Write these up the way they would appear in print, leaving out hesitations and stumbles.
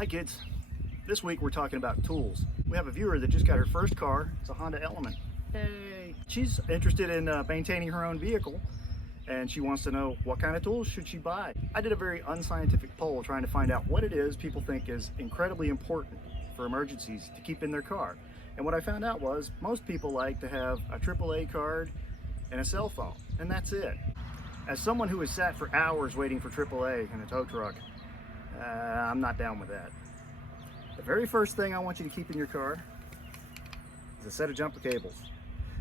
Hi kids, this week we're talking about tools. We have a viewer that just got her first car. It's a Honda Element. Yay! She's interested in maintaining her own vehicle, and she wants to know what kind of tools should she buy. I did a very unscientific poll trying to find out what it is people think is incredibly important for emergencies to keep in their car. And what I found out was most people like to have a AAA card and a cell phone, and that's it. As someone who has sat for hours waiting for AAA in a tow truck, I'm not down with that. The very first thing I want you to keep in your car is a set of jumper cables.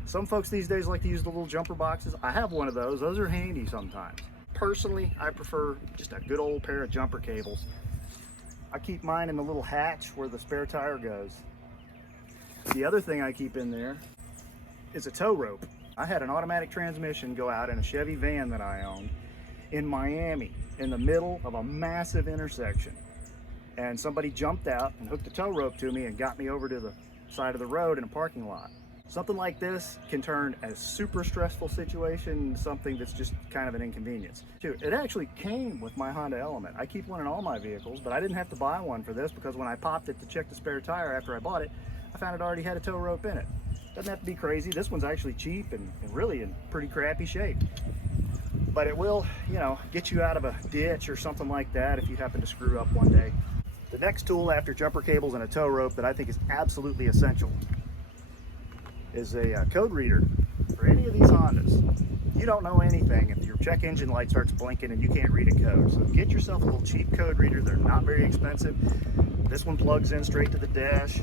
Some folks these days like to use the little jumper boxes. I have one of those. Those are handy sometimes. Personally, I prefer just a good old pair of jumper cables. I keep mine in the little hatch where the spare tire goes. The other thing I keep in there is a tow rope. I had an automatic transmission go out in a Chevy van that I owned in Miami in the middle of a massive intersection. And somebody jumped out and hooked a tow rope to me and got me over to the side of the road in a parking lot. Something like this can turn a super stressful situation into something that's just kind of an inconvenience. It actually came with my Honda Element. I keep one in all my vehicles, but I didn't have to buy one for this because when I popped it to check the spare tire after I bought it, I found it already had a tow rope in it. Doesn't have to be crazy. This one's actually cheap and really in pretty crappy shape. But it will, get you out of a ditch or something like that if you happen to screw up one day. The next tool after jumper cables and a tow rope that I think is absolutely essential is a code reader for any of these Hondas. You don't know anything if your check engine light starts blinking and you can't read a code. So get yourself a little cheap code reader. They're not very expensive. This one plugs in straight to the dash.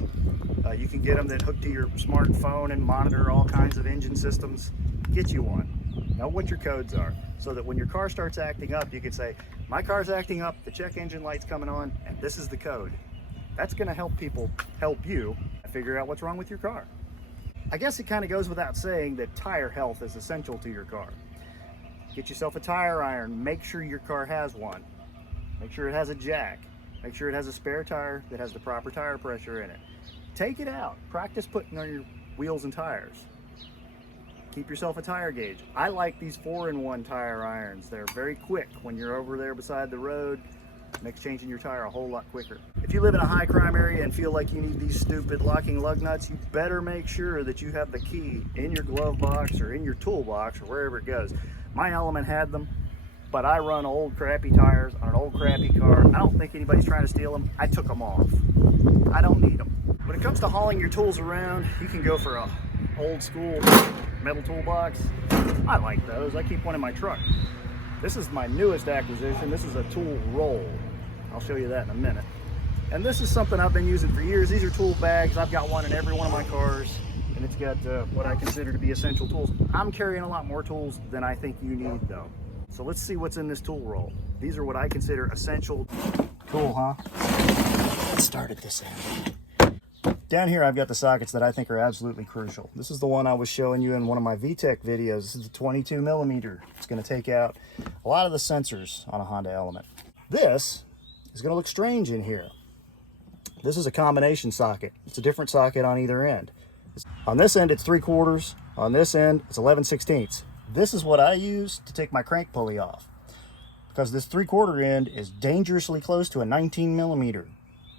You can get them that hook to your smartphone and monitor all kinds of engine systems. Get you one. Know what your codes are so that when your car starts acting up, you can say, my car's acting up, the check engine light's coming on, and this is the code. That's going to help people help you figure out what's wrong with your car. I guess it kind of goes without saying that tire health is essential to your car. Get yourself a tire iron. Make sure your car has one. Make sure it has a jack. Make sure it has a spare tire that has the proper tire pressure in it. Take it out. Practice putting on your wheels and tires. Keep yourself a tire gauge. I like these 4-in-1 tire irons. They're very quick when you're over there beside the road. Makes changing your tire a whole lot quicker. If you live in a high crime area and feel like you need these stupid locking lug nuts, you better make sure that you have the key in your glove box or in your toolbox or wherever it goes. My Element had them, but I run old crappy tires on an old crappy car. I don't think anybody's trying to steal them. I took them off. I don't need them. When it comes to hauling your tools around, you can go for a old school metal toolbox. I like those. I keep one in my truck. This is my newest acquisition. This is a tool roll. I'll show you that in a minute. And this is something I've been using for years. These are tool bags. I've got one in every one of my cars, and it's got what I consider to be essential tools. I'm carrying a lot more tools than I think you need though. So let's see what's in this tool roll. These are what I consider essential. Cool, huh? Let's start at this end. Down here I've got the sockets that I think are absolutely crucial. This is the one I was showing you in one of my VTech videos. This is the 22mm. It's going to take out a lot of the sensors on a Honda Element. This is going to look strange in here. This is a combination socket. It's a different socket on either end. On this end it's 3/4. On this end it's 11/16. This is what I use to take my crank pulley off, because this 3/4 end is dangerously close to a 19mm.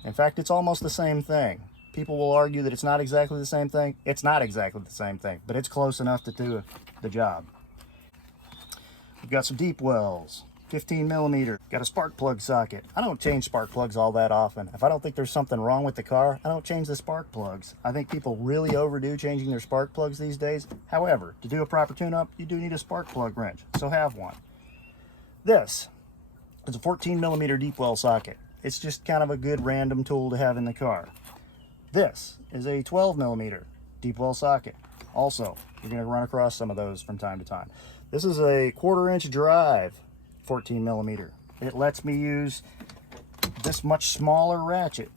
In fact, it's almost the same thing. People will argue that it's not exactly the same thing. It's not exactly the same thing, but it's close enough to do the job. We've got some deep wells, 15mm. Got a spark plug socket. I don't change spark plugs all that often. If I don't think there's something wrong with the car, I don't change the spark plugs. I think people really overdo changing their spark plugs these days. However, to do a proper tune-up, you do need a spark plug wrench, so have one. This is a 14mm deep well socket. It's just kind of a good random tool to have in the car. This is a 12mm deep well socket. Also, you're going to run across some of those from time to time. This is a 1/4-inch drive 14mm. It lets me use this much smaller ratchet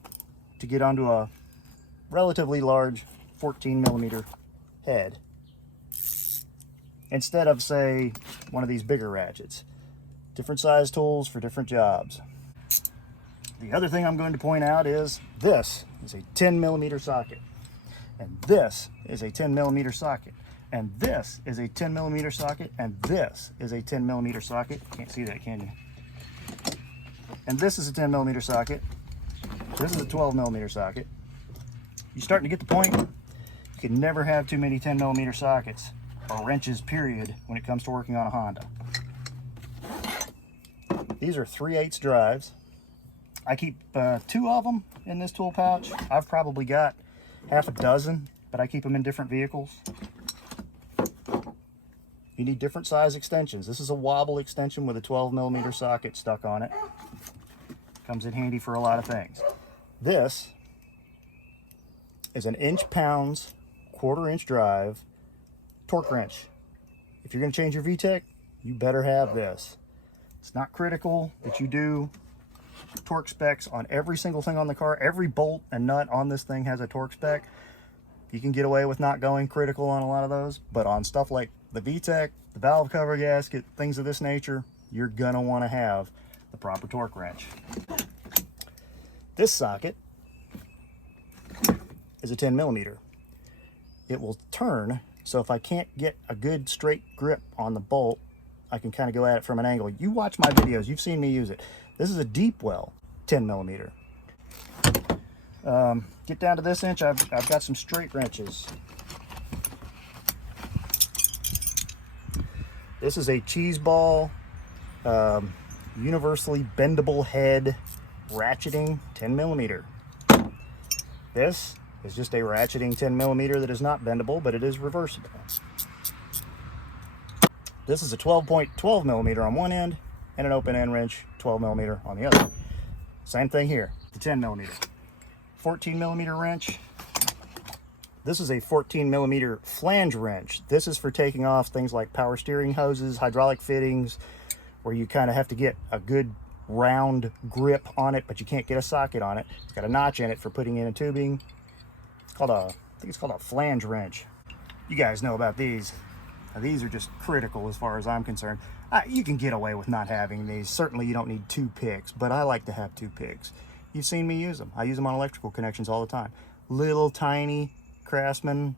to get onto a relatively large 14mm head instead of, say, one of these bigger ratchets. Different size tools for different jobs. The other thing I'm going to point out is this is a 10mm socket, and this is a 10mm socket, and this is a 10mm socket, and this is a 10mm socket. Can't see that, can you? And this is a 10mm socket, This is a 12mm socket. You're starting to get the point. You can never have too many 10mm sockets, or wrenches, period, when it comes to working on a Honda. These are 3/8 drives. I keep 2 of them in this tool pouch. I've probably got half a dozen, but I keep them in different vehicles. You need different size extensions. This is a wobble extension with a 12mm socket stuck on it. Comes in handy for a lot of things. This is an 1/pounds, 1/4" drive torque wrench. If you're going to change your VTEC, you better have this. It's not critical that you do torque specs on every single thing on the car. Every bolt and nut on this thing has a torque spec. You can get away with not going critical on a lot of those, but on stuff like the VTEC, the valve cover gasket, things of this nature, you're gonna want to have the proper torque wrench. This socket is a 10mm. It will turn, so if I can't get a good straight grip on the bolt, I can kind of go at it from an angle. You watch my videos, you've seen me use it. This is a deep well 10mm. Get down to this inch, I've got some straight wrenches. This is a cheese ball, universally bendable head ratcheting 10mm. This is just a ratcheting 10mm that is not bendable, but it is reversible. This is a 12.12mm on one end and an open end wrench 12mm on the other. Same thing here, the 10mm. 14mm wrench. This is a 14mm flange wrench. This is for taking off things like power steering hoses, hydraulic fittings, where you kind of have to get a good round grip on it, but you can't get a socket on it. It's got a notch in it for putting in a tubing. It's called I think it's called a flange wrench. You guys know about these. Now, these are just critical as far as I'm concerned. You can get away with not having these. Certainly you don't need 2 picks, but I like to have 2 picks. You've seen me use them. I use them on electrical connections all the time. Little tiny Craftsman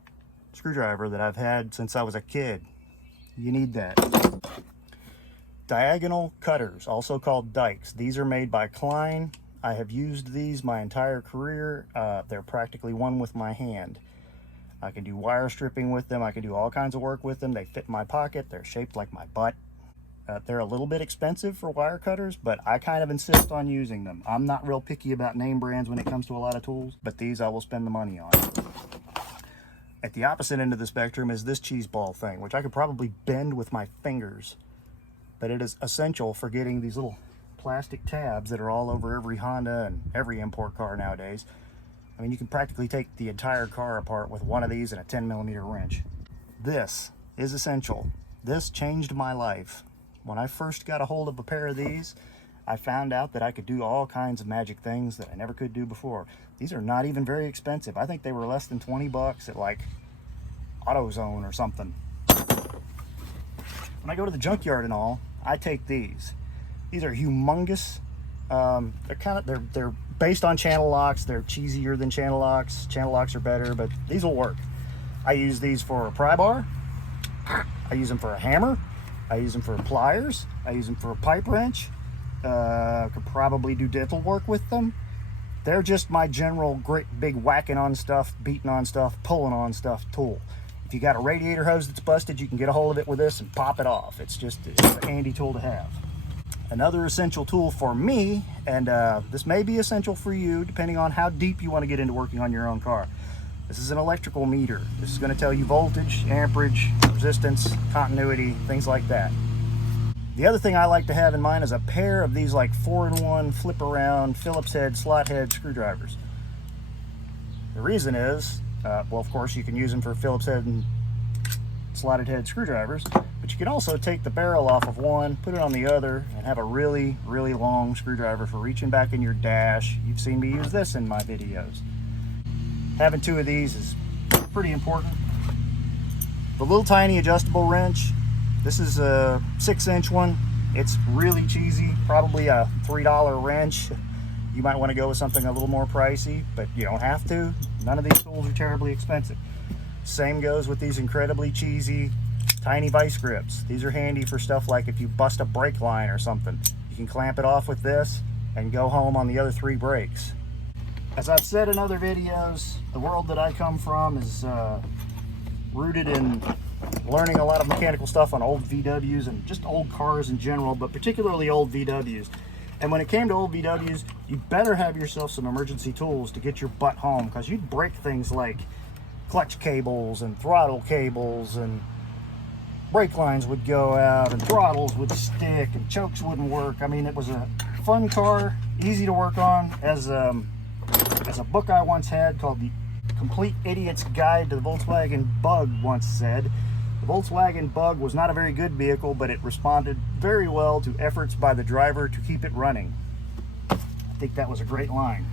screwdriver that I've had since I was a kid. You need that. Diagonal cutters, also called dikes. These are made by Klein. I have used these my entire career. They're practically one with my hand. I can do wire stripping with them. I can do all kinds of work with them. They fit in my pocket. They're shaped like my butt. They're a little bit expensive for wire cutters, but I kind of insist on using them. I'm not real picky about name brands when it comes to a lot of tools, but these I will spend the money on. At the opposite end of the spectrum is this cheese ball thing, which I could probably bend with my fingers, but it is essential for getting these little plastic tabs that are all over every Honda and every import car nowadays. I mean, you can practically take the entire car apart with one of these and a 10mm wrench. This is essential. This changed my life. When I first got a hold of a pair of these, I found out that I could do all kinds of magic things that I never could do before. These are not even very expensive. I think they were less than 20 bucks at like AutoZone or something. When I go to the junkyard and all, I take these. These are humongous. They're based on channel locks. They're cheesier than channel locks. Channel locks are better, but these will work. I use these for a pry bar. I use them for a hammer. I use them for pliers. I use them for a pipe wrench. Could probably do dental work with them. They're just my general great big whacking on stuff, beating on stuff, pulling on stuff tool. If you got a radiator hose that's busted, you can get a hold of it with this and pop it off. It's a handy tool to have. Another essential tool for me, and this may be essential for you depending on how deep you want to get into working on your own car. This is an electrical meter. This is going to tell you voltage, amperage, resistance, continuity, things like that. The other thing I like to have in mind is a pair of these like 4-in-1 flip around Phillips head slot head screwdrivers. The reason is, well, of course you can use them for Phillips head and slotted head screwdrivers, but you can also take the barrel off of one, put it on the other, and have a really, really long screwdriver for reaching back in your dash. You've seen me use this in my videos. Having 2 of these is pretty important. The little tiny adjustable wrench, this is a 6-inch one. It's really cheesy, probably a $3 wrench. You might want to go with something a little more pricey, but you don't have to. None of these tools are terribly expensive. Same goes with these incredibly cheesy tiny vice grips. These are handy for stuff like if you bust a brake line or something. You can clamp it off with this and go home on the other 3 brakes. As I've said in other videos, the world that I come from is rooted in learning a lot of mechanical stuff on old VWs and just old cars in general, but particularly old VWs. And when it came to old VWs, you better have yourself some emergency tools to get your butt home, because you'd break things like clutch cables and throttle cables, and brake lines would go out and throttles would stick and chokes wouldn't work. I mean, it was a fun car, easy to work on. As a book I once had called The Complete Idiot's Guide to the Volkswagen Bug once said, the Volkswagen Bug was not a very good vehicle, but it responded very well to efforts by the driver to keep it running. I think that was a great line.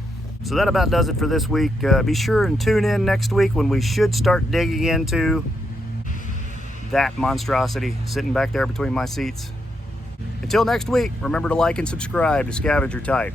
So that about does it for this week. Be sure and tune in next week when we should start digging into that monstrosity sitting back there between my seats. Until next week, remember to like and subscribe to Scavenger Type.